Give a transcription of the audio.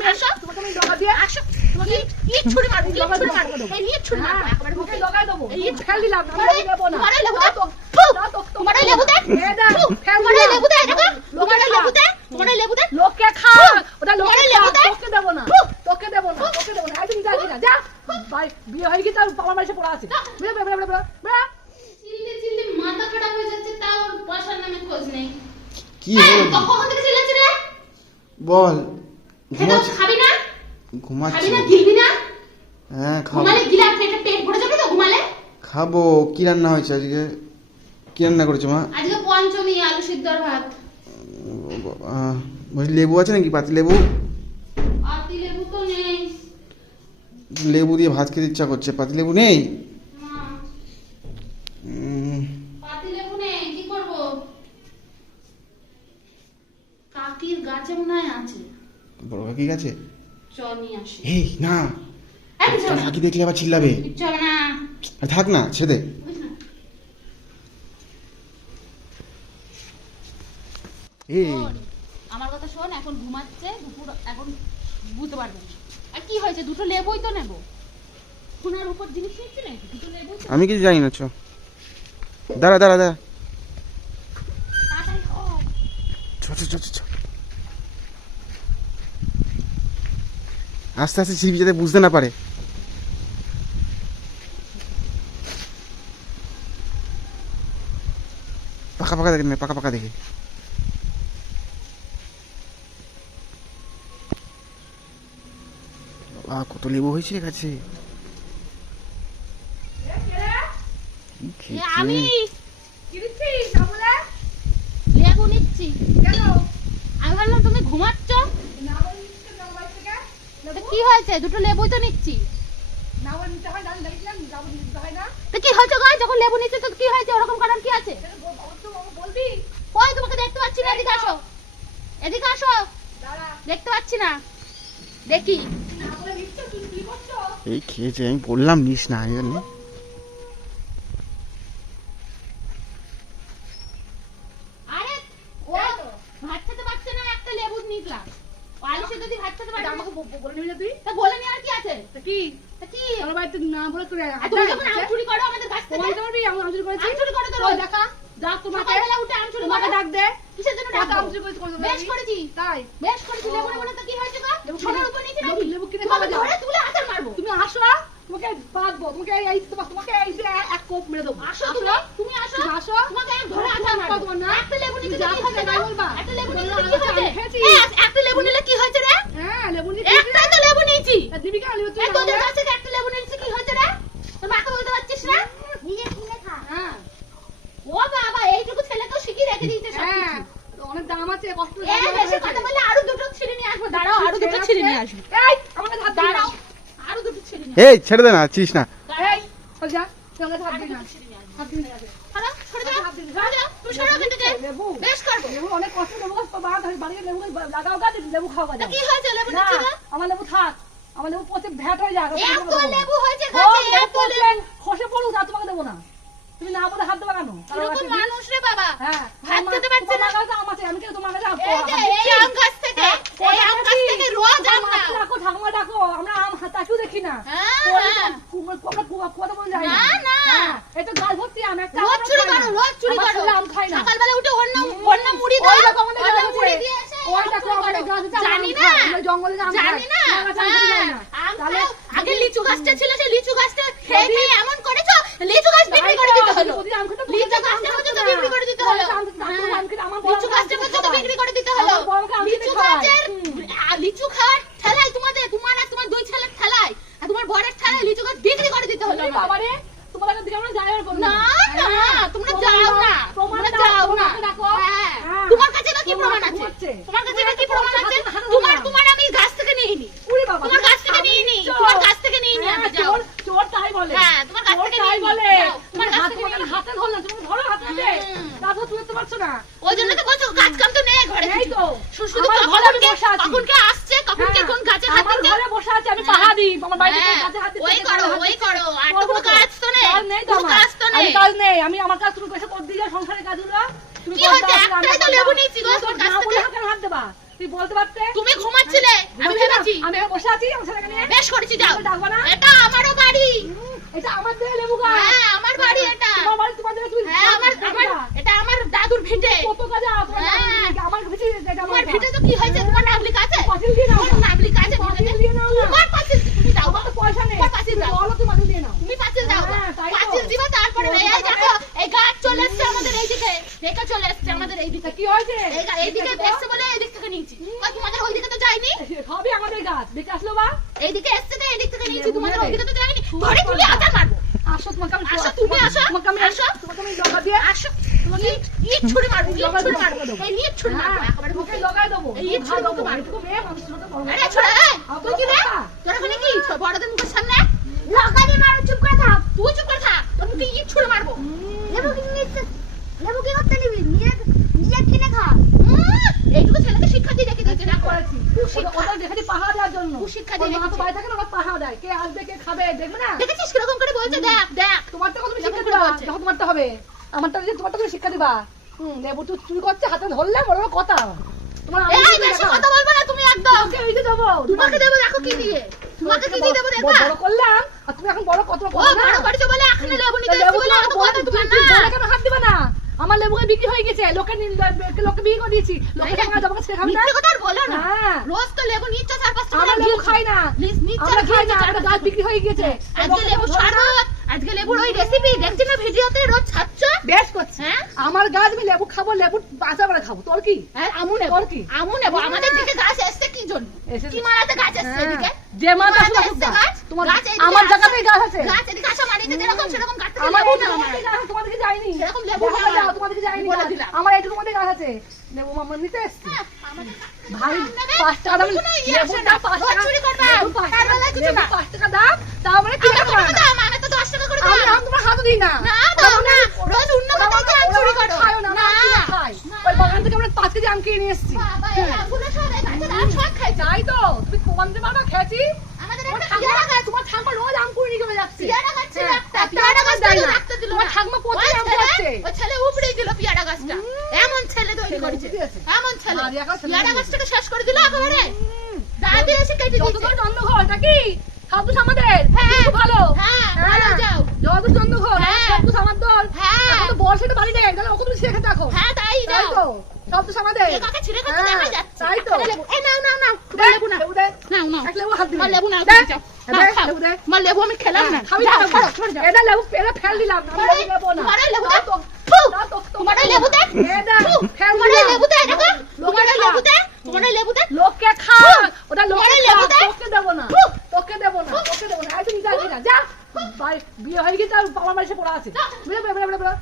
আমি আসো তোমাকে আমি ডগা দিয়ে আসো। তোমাকে ইট ছুরি মারবো ইট ছুরি দেবো, মারবো। এই ইট ছুরি মারবো। হ্যাঁ, একবারে তোমাকে মুখে ডগায় দেবো। এই ইট ফেল দিলাম আমি দেবো না। তোমার লেবু দে তোমার লেবু দে এ দাও, ফেল তোমার লেবু দে দেখো তোমার লেবু দে তোমার লেবু দে লোকে খা। ওটা লোকে লেবু দে। তোকে দেবো না। তোকে দেবো না। তোকে দেবো না। একদম যাবি না যা। ভাই বিয়ে হয়ে গিয়ে তার বাবা মাসে পড়া আছে। বেরো বেরো বেরো বেরো বেরো। চিল্লি চিল্লি মাথা খারাপ হয়ে যাচ্ছে তাও বাসার নামে খোঁজ নেই। কি হলো? কখন থেকে চিল্লাচ্ছি রে? বল। খাবি না? ঘুমাচ্ছি। খাবি না গিলবি না? হ্যাঁ খাব। ঘুমালে গিলা পেটে পেট ভরে যাবে তো ঘুমালে? খাব। কি রান্না হয়েছে আজকে? কি রান্না করেছ মা? আজকে পঞ্চমী আলু সিদ্ধ আর ভাত বলছি লেবু আছে নাকি? পাতি লেবু? আতি লেবু তো নেই। লেবু দিয়ে ভাত খেতে ইচ্ছা করছে। পাতি লেবু নেই না উম, পাতি লেবু নেই কি করব কাকির গাছে মনে হয় আছে বড় কাকি গেছে চল নিয়ে আসি এই না। কাকি দেখলে আবার চিল্লাবে। চল না। আর থাক না ছেড়ে দে। এই। আমার কথা শোন এখন ঘুমাচ্ছে দুপুর এখন বুঝতে পারবে। আর কি হয়েছে? দুটো লেবুই তো নেব। সোনার উপর জিনিস নিচ্ছি নাকি? দুটো লেবুই আমি কিছু জানি না চ। দাঁড়া দাঁড়া দাঁড়া। চ চ, আস্তে আস্তে ছিপি যাতে বুঝতে না পারে। পাকা পাকা দেখে পাকা পাকা দেখে। বাবা কত লেবু হয়েছে গাছে কি এ, খেয়েছে? আমি তুমি ঘুমাচ্ছ না বলে নিচ্ছিস কেন আমার বাড়ি থেকে তো কি হয়েছে? দুটো লেবুই তো নিচ্ছি। হয় হয় তো কি হয়েছে যখন লেবু তো কি হয়েছে? ওরকম কারণ কি আছে? কই তোমাকে দেখতে পাচ্ছি না এদিকে আসো। এদিকে আসো। দেখতে পাচ্ছি না। দেখি। এই খেয়েছে আমি বললাম নিস না এই জন্য আরে ও ভাত খেতে পারছে না একটা লেবু নিলাম ও আলু আমাকে বলে তুই তা বলে নি আর কি আছে? কি? কি? আমার বাড়িতে না বলে তোর তুমি যখন আম চুরি করো আমাদের কাছ থেকে? তোমার পারবি? আমি আমচুরি করেছি? আম চুরি করো তো রোজ। দেখা। ডাক তোমাকে। সকালবেলা উঠে আম চুরি করো ডাক দে। কিসের জন্য কত ডাকবো? আমচুরি করেছি বেশ করেছি। তাই। বেশ করেছি। ও। লেবু তো কি হয়েছে গো? সোনার উপর নিচে নাকি? লেবু কিনে তোমাকে খাওয়া ধরে তুলে আচার মারবো। তুমি আসো তোমাকে বাঁধবো তোমাকে এই তোমাকে তোমাকে এই যে এক কোপ মেরে দেবো। আসো তুমি? তুমি আসো? তুমি আসো? তোমাকে এক ধরে আচার মারবো। তোমার না? একটা লেবু নিতে যা খাবে হয়েছে বলবা। একটা লেবু বলল, কি হয়েছে খেয়েছি। এই, আজ- একটা লেবু নিলে কি হয়েছে রে হ্যাঁ লেবু নিয়ে একটাই তো লেবু নিয়েছি দিবি কেন লেবু তোদের না একটা লেবু নিয়েছি কি হয়েছে রে? তোর মাকে বলতে পারছিস না? নিজে কিনে খা। হ্যাঁ। ও বাবা এইটুকু ছেলেকেও শিখিয়ে রেখে দিয়েছে সব হ্যাঁ কিছু। অনেক দাম আছে কষ্ট এই বেশি কথা বললে আরও দুটো ছিঁড়ে নিয়ে আসব দাঁড়াও আরও দুটো ছিঁড়ে নিয়ে আসব। এই আমাকে হাত দাঁড়াও আরও দুটো ছিঁড়ে নিয়ে এই ছেড়ে দে না চিস না। এই চল যা না। না। হ্যালো তুমি সরে থেকে। লেবু বেশ করব। লেবু অনেক কষ্ট লেবু গাছ পাবা তাহলে লেবু লাগাও গাছ লেবু খাও গাছ কি হয়েছে লেবু না আমার লেবু থাক। আমার লেবু পচে ভ্যাট হয়ে যাক এত লেবু হয়েছে গাছে এত লেবু। খসে পড়ুক আর তোমাকে দেবো না। তুমি না বলে হাত দেবা কেন? দিই? মানুষ রে বাবা। হ্যাঁ ভাত খেতে পারছে তোমার না। কাছে আম আছে আমি কেন তোমার কাছে এই যে এই আম গাছ থেকে এই আম গাছ থেকে রোজ আম খাও ডাকো ঠাকুমা ডাকো আমরা আম হাতাকেও দেখি না। হ্যাঁ, হ্যাঁ। কুমড়ো কোয়াটা কুয়া কুয়াটা বলে যায় না, না। হ্যাঁ, এটা গাছ ভর্তি আম একটা রোজ চুরি করো না। রোজ চুরি করো। আম খায় না। সকালবেলা উঠে অন্য অন্য মুড়ি দাও। ওই গাছ মুড়ি দিয়ে এসে ওই আম দেখো আমাদের গাছ জানি না। জঙ্গলে আম জানি খাই। না তোমার গাছে আম খাওয়া যায় না। হ্যাঁ, আম তাহলে খাও। আগে লিচু গাছটা ছিল সেই লিচু গাছটা খেয়ে খেয়ে এমন করেছ লিচু গাছ বিক্রি করে দিতে হলো যদি আম খেতে লিচু বলতে গাছটা আম পর্যন্ত খেতে বিক্রি না। করে দিতে হলো আম খেতে- আম হ্যাঁ। খেতে- আমার বড় লিচু আমাকে আম গাছটা খেতে পর্যন্ত খাওয়ায়। বিক্রি করে দিতে হলো আমার বড় আমাকে আম খেতে লিচু খাওয়ায়। গাছের হুম। আ, লিচু খাওয়ার ঠেলায় তোমাদের তোমার আর তোমার দুই ছেলের ঠেলায়। আর তোমার বরের ঠেলায় লিচু গাছ বিক্রি করে দিতে হলো। বাবারে, তোমার দিকে আমরা যাই না। না হ্যাঁ, তোমরা যাও না তোমরা যাও না তোমাকে ডাকো। হ্যাঁ হ্যাঁ। তোমার কাছে না কি তোমার প্রমাণ হাতে আছে ঘুমাচ্ছে। তোমার কাছে না কি তোমার প্রমাণ হাতে আছে হাতে তোমার ধরলাম। তোমার আমি গাছ থেকে নিয়ে নি উরে বাবা, তোমার কাছ থেকে আমি নিয়ে নি চোর। তোমার কাছ থেকে নিয়ে নি হ্যাঁ, আমি যাও চোর- চোর তাই বলে। হ্যাঁ, তোমার কাছ চোর থেকে তাই নিয়ে নি। বলে। যাও, তোমার তুমি কাছ হাত থেকে তোমাকে নিয়ে নি। হাতে ধরলাম, তুমি ধরো হাতে হাতে। হুম। তারপর তুমি তো পারছ না। ওই জন্য তো বলছো কাজ কাম তো নেই ঘরে এই তো। শুধু শুধু আমার ঘরে কখন আমি কে বসে আছি। কখন কে আসছে কখন কে হ্যাঁ, কোন গাছে হাত আমার দিচ্ছে ঘরে বসে আমি হ্যাঁ। দিই। আমার বাড়িতে হ্যাঁ, কাজে হাত দিচ্ছে, ওই করো, ওই করো। আর কোনো কাজ তো নেই। কাজ নেই তো কাজ তো নেই। কাজ নেই। আমি আমার কাজ তুমি এসে করে দিয়ে যাও কাজগুলো। তুমি কি না, একটাই তো লেবু বলতে- নিয়েছি গো, তুমি তো তোমার কাছ থেকে। হাত দেবা। তুমি বলতে পারতে তুমি ঘুমাচ্ছিলে আছি আমার ছেলেকে বেশ করেছি যাও এটা আমারও বাড়ি এটা আমার দেহ লেবু গাছ হ্যাঁ আমার বাড়ি এটা তোমার বাড়ি তোমার দেহে তুমি হ্যাঁ আমার আমার এটা আমার দাদুর ভিটে কত কাজ তোমার হ্যাঁ। আমার ভিটি এটা তোমার আমার ভিটে তো কি হয়েছে তোমার নাগলিক আছে পাতিল দিয়ে নাও তোমার নাগলিক আছে পাতিল ভিটেতে? দিয়ে নাও না। তোমার পাতিল তুমি দাও আমার তো পয়সা নেই তোমার পাতিল দাও বলো তুমি পাতিল দিয়ে নাও তুমি পাতিল দাও হ্যাঁ, তাই তো। পাতিল দিবা তারপরে তো, এই এই দেখো এই গাছ চলে এসছে আমাদের এইদিকে দেখে চলে এসছে আমাদের এইদিকে তা কি হয়েছে এই গা- এইদিকে এসছে বলে এইদিক থেকে নিয়েছি কই তোমাদের ওইদিকে তো যায়নি সবই আমাদের গাছ দেখে আসলো বা এইদিকে এসছে তো এইদিক থেকে নিয়েছি তোমাদের নেবে? তো যায়নি ধরে তুলে আচার মারবো। আসো তোমাকে আমি আসো, তুমি আসো। তোমাকে আমি আসো। তোমাকে আমি লগা দিয়ে আসো। তোমাকে ইট ছুড়ে মারবো ইট ছুড়ে মারবো। এই ইট ছুড়ে মারবো হ্যাঁ, একেবারে মুখে। লগাই দেবো। এই ইট ছুড়ে ভালো মারবো এটুকু মেয়ে মানুষ ছোট বড় আরে ছোড়া তুই কি রে কথা। ওখানে কি? বড়দের মুখের সামনে লগা দিয়ে মারো চুপ করে থাক তুই চুপ করে থাক তোর মুখে ইট ছুড়ে মারবো লেবু কি নিতে লেবু কি করতে নিবি নিজে নিজে কিনে খা উম, এইটুকু ছেলেকে শিক্ষা দিয়ে রেখে দিয়েছে দেখো করেছি কুশিক্ষা। ওদের দেখেছি পাহাড় দেওয়ার জন্য দিয়ে তো রেখেছে। বাড়ি থাকে না? ওরা পাহাড় দেয়। কে আসবে কে খাবে দেখবে না? দেখেছিস কীরকম করে বলছে? দেখ। দেখ তোমার তো তুমি শিক্ষা দিবা। যখন তোমারটা হবে। আমারটা যে তোমারটা তুমি শিক্ষা দিবা? হুম লেবু তুই চুরি করছে হাতে ধরলে বড় বড় কথা। তোমার এই বেশি কথা বলব না তুমি একদম। ওকে ওই যে দেবো তোমাকে দেবো দেখো কি দিয়ে। তোমাকে কি দিয়ে দেবো বড়- বড় করলাম আর তুমি এখন বড় কত বড় করেছ বলে এখানে লেবু নিতে বলে এত কথা তোমার না। কেন হাত দিবা না। আমার লেবুকে বিক্রি হয়ে গেছে। লোকে লোকে বিক্রি করে দিয়েছি। লোকে টাকা তোমাকে শেখাবে না কথা আর বলো না। হ্যাঁ। রোজ তো লেবু নিচ্ছ চার পাঁচ টাকা আমরা লেবু খাই না। নিচ্ছ খাই না আমরা গাছ বিক্রি হয়ে গেছে। আজকে লেবু শরবত আজকে লেবুর ওই রেসিপি দেখছি না ভিডিওতে রোজ ছাড়ছ বেশ করছে। হ্যাঁ? আমার গাছ আমি লেবু খাব লেবু বাঁচা করে খাব। তোর কি? হ্যাঁ আমু নেব। তোর কি? আমু নেব। আমাদের দিকে গাছ এসছে কি জন্য। কি মারাতে গাছ এসছে এদিকে? হ্যাঁ। যে মাথা গাছ। তোমার আমার জায়গাতেই গাছ আছে গাছ এদিকে আসা মারিতে যেরকম সেরকম গাছ থেকে আমার লেবু এইটুকু নেওয়া মধ্যে মারা। গাছ আছে, তোমার দিকে সেরকম লেবু দেখা নেওয়া। যাও, তোমার দিকে যায়নি বলে গাছ। দিলাম। আমার এইটুকু মধ্যে গাছ আছে লেবু মামা নিতে এসছি ভাই পাঁচ টাকা দাম কোনো লেবুর আসে না। পাঁচ টাকা চুরি করবে। তার টাকা কিছু না। পাঁচ টাকা দাম তারপরে কি আমরা দাম, আমি তো দশ টাকা করে দাম। আমি তোমার হাতও দিই না না, দাও না। রোজ অন্য ওরা কোথাও আম চুরি করো। খায়ও না, না। খাই। ওই বাগান থেকে আমরা পাঁচ কেজি আম কিনে নিয়ে এসেছি বাবা, এই আমগুলো সব এই গাছের আম সব খাইছে। তাই তো তুমি খেয়েছি আমাদের একটা পেয়ারা ঠাকুমা রোজ আম কুড়ি চলে যাচ্ছে পেয়ারা গাছ ছিল হ্যাঁ, একটা, পেয়ারা গাছ দেয় রাখতে দিল না। ঠাকুমা প্রচুর আম খাচ্ছে। ওই ছেলে উপড়েই দিল পেয়ারা গাছটা। এমন ছেলে তৈরি করেছে। এমন ছেলে। পেয়ারা গাছটাকে শেষ করে দিল একেবারে। দাবি এসে কেটে দিয়েছে। তোর চন্দ্রঘর এটা কি সবকিছু আমাদের হ্যাঁ। ভালো হ্যাঁ, ভালো যাও। যত চন্দ্রঘর হ্যাঁ। সবকিছু আমার দল হ্যাঁ। এখন তো বর্ষা তো বাড়ি নেই তাহলে ওকে তুমি শেখে দেখো হ্যাঁ, তাই তাই। তো সবকিছু আমাদের এ কাকা ছিঁড়ে খাচ্ছে দেখা যাচ্ছে। তাই তো এই নাও, নাও, নাও। লেবু নাও। লেবু দে। নাও, নাও। এক লেবু হাত দিবি। লেবু নাও, তুমি যাও। দে, লেবু দে। আমার লেবু আমি খেলাম না। খাবি না, খাও, সরে যাও। এটা লেবু এটা ফেল দিলাম আমি লেবু না তোমার লেবু দে। দাও তো, ফু, দাও তো, তোমার লেবু দে। এটা ফেল তোমার লেবু দে, দেখো। তোমার লেবু দে। তোমার লেবু দে। লোককে খা ওটা লোকে তোমার এই খা লেবু দে। তোকে দেবো না তোকে দেবো না তোকে দেবো না তুমি যা যা বিয়ে হয়ে গেছে আর বাবা মার এসে পড়া আছে বেরো বেরো বেরো বেরো